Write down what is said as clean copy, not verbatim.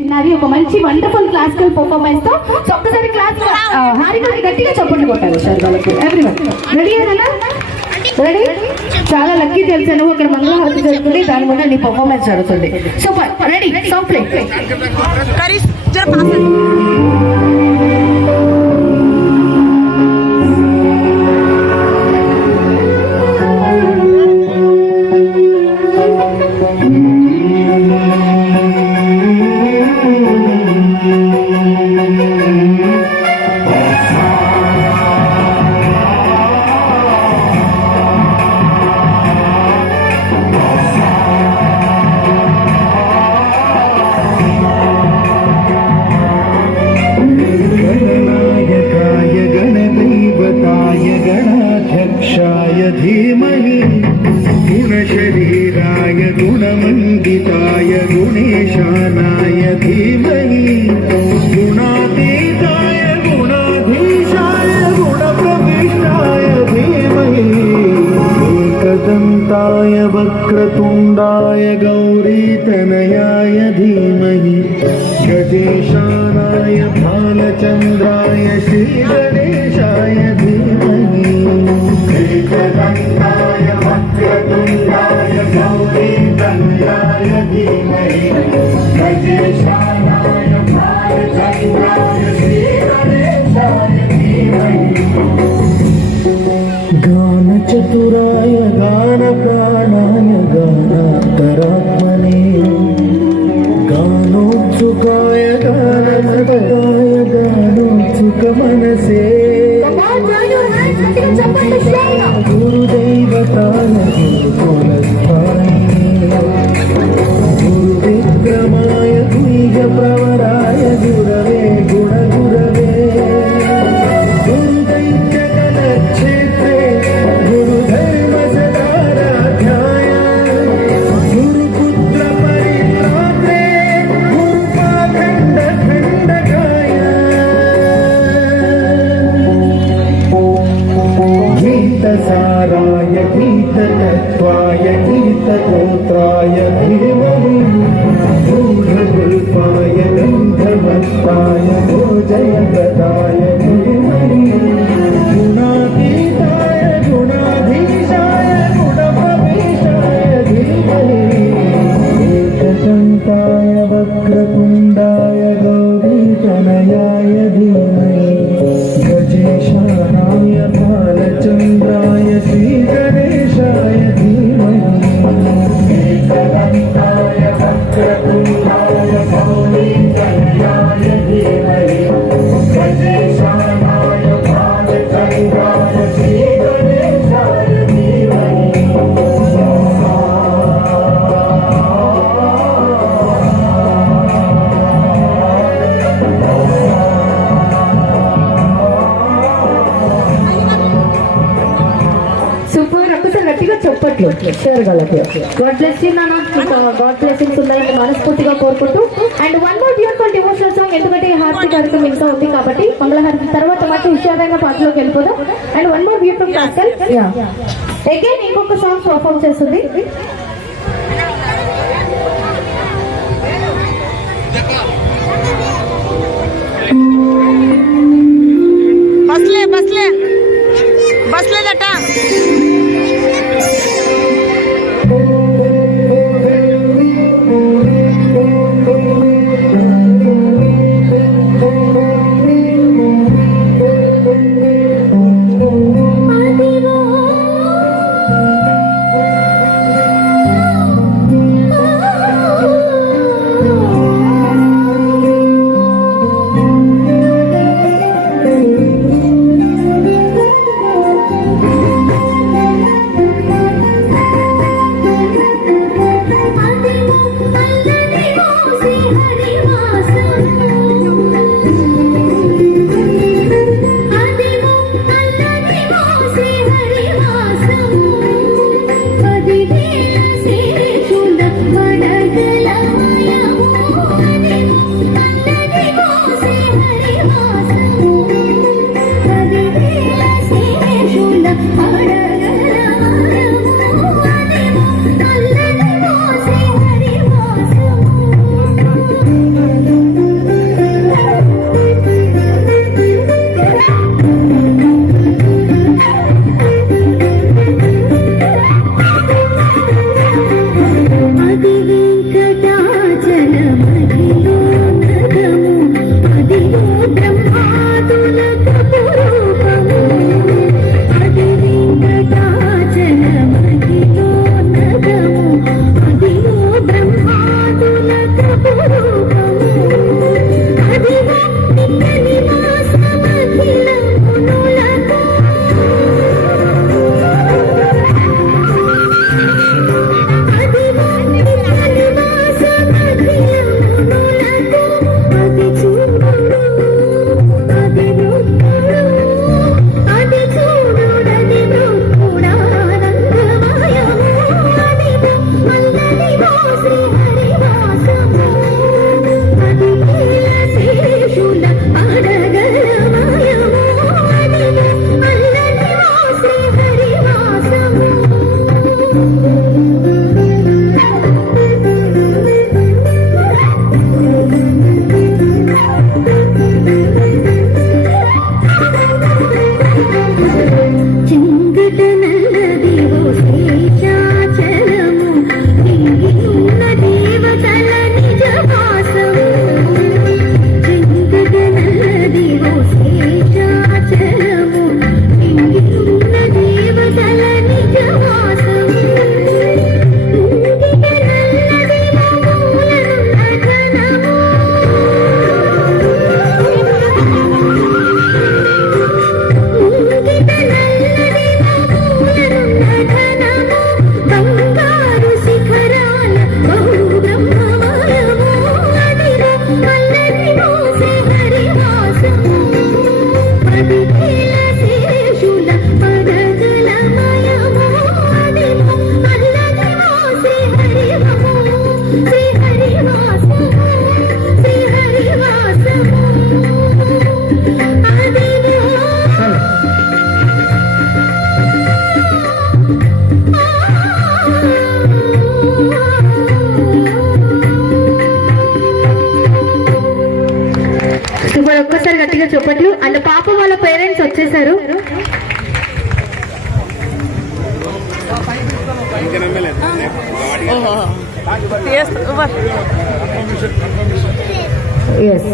ఒక మంచి wonderful classical performance తో ఒక్కసారి క్లాస్ హారికకి గట్టిగా చప్పట్లు కొట్టాలి సార్ వాళ్ళకి. ఎవ్రీవన్ రెడీ అయ్యారా? రెడీ? చాలా లక్కీ తెలుసా నువ్వు అక్కడ మంగళహారతి జరుగుతుంది, దాని ముందు నీ పర్ఫార్మెన్స్ జరుగుతుంది. సూపర్. రెడీ? Song play. धीमहि गुणशरीराय गुणमण्डिताय गुणेशानाय धीमहि गुणातीताय गुणाधीशाय गुणप्रविष्टाय धीमहि एकदन्ताय वक्रतुण्डाय गौरीतनयाय धीमहि गजेशानाय भालचन्द्राय श्रीगणेशाय धीमहि एकदन्ताय वक्रतुण्डाय गौरीतनयाय धीमहि गजेशानाय भालचन्द्राय श्रीगणेशाय धीमहि गानचतुराय गानप्राणाय गानान्तरात्मने गानोत्सुकाय गानमदाय गानोत्सुकमनसे गुरुदैवताय गुरुकुलस्थायिने गुरुविक्रमाय गुह्यप्रवराय गुरवे गुणगुरवे गुरुदैत्यगणक्षेत्रे गुरुधर्मसदाराध्याय गुरुपुत्रपरित्रात्रे गुरुपाखण्डखण्डकाय गीतसाराय गीततत्त्वाय गीतगोत्राय धीमहि गूढगुल्पाय गन्धवस्ताय भोजयप्रदाय धीमहि गुणातीताय गुणाधीशाय गुणप्रविष्टाय धीमहि एकदन्ताय वक्रतुण्डाय गौरीतनयाय धीमहि गजेशानाय भालचन्द्राय श्रीगणेशाय धीमहि एकदन्ताय वक्रतुण्डाय गौरीतनयाय धीमहि गजेशानाय भालचन्द्राय श्रीगणेशाय धीमहि సూపర్. ఒక్కసారి గట్టిగా చప్పట్లు సార్ వాళ్ళకి. గాడ్ బ్లెస్ యూ నాన్న, ఇంకా గాడ్ బ్లెస్సింగ్స్ ఉండాలని మనస్ఫూర్తిగా కోరుకుంటూ. And one more beautiful devotional song, ఎందుకంటే ఈ హారతి కార్యక్రమం ఇంకా ఉంది కాబట్టి మంగళహారతి తర్వాత మాత్రం విషయాలైన పాటలోకి వెళ్ళిపోదాం. And one more beautiful classical again ఇంకొక సాంగ్ పర్ఫామ్ చేస్తుంది. బస్లేదట సూపర్, ఒక్కసారి గట్టిగా చెప్పట్లు. అండ్ పాప వాళ్ళ పేరెంట్స్ వచ్చేసారు. ఎస్